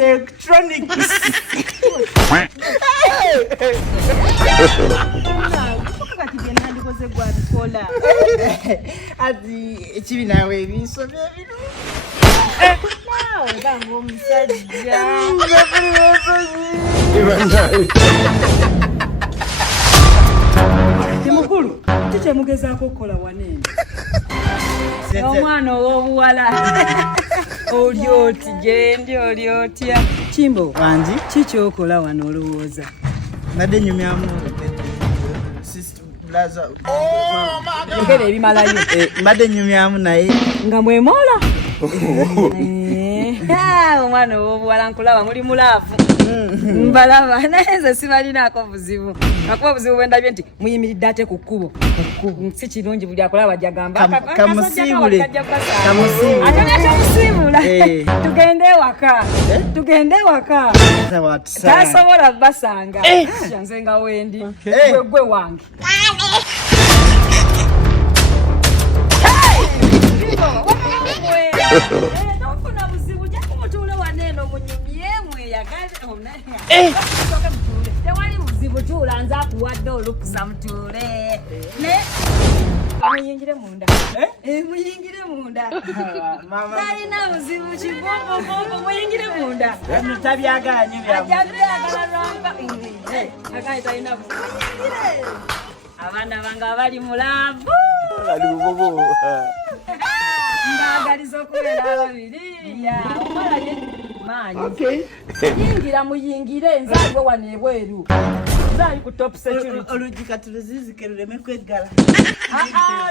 electronics. Ati ekibi nawe ebiso byebino. Nawe bangu omusajja. Kimukulu, kiche mugezaako okukola wanene. Omwana ow'obuwala. Oli oti gyendi oli otya. Kimbo, Wanji? kiki okola wano olowooza? Nadde nyumyamu sister blaza. Ngebe ebimalayo. Mbadde nyumyamu naye. Nga mwemola. Omwana ow'obuwala nkulaba muli mulaavu. Mbalaba naye nze sibalinaako buzibu. Nakuba buzibu bwe ndabye nti muyimiridde ate ku kkubo. Si kirungi buli akulaba jagamba. Kamusiibule. Ate n'ekyomusiibula. Tugende ewaka. Tugende ewaka. Tasobola basanga. Nze nga wendi. Gwe wange. Nofuna buzibu ojja kumutuula waneeno munyumye mweyagale. Tewali buzibu tuula nze akuwadde olukusa mutuule. Muyingire munda. Muyingire munda. Talina buzibu kibombo muyingire munda. Tabyaganye byamu. Ajabyagala lwanga. Agaye talina buzibu. Abaana bange abali mulaavu. Mbagaliza okubeera ababiri. Okola ye maanyi. Yingira muyingire nze gwe wano ebweru. Nzali ku top security. Olugi katuluzizike luleme kweggala.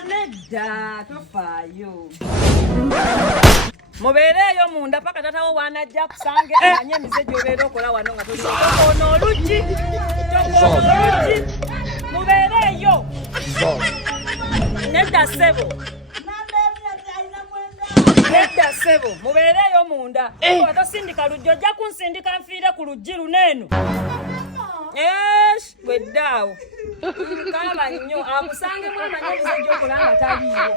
Nedda tofaayo. Mubeereeyo munda paka tatawo wanajja kusange amanye emize gy'obeera okola wano nga tokoona olugi. Mubeereeyo. Nedda ssebo. Nedda ssebo. Mubeereeyo munda. Watosindika luggi ojja kunsindika nfiire ku luggi luneeno. Weddaawo. Kaaba nnyo akusangemu amanye emize gy'okola nga taliiyo.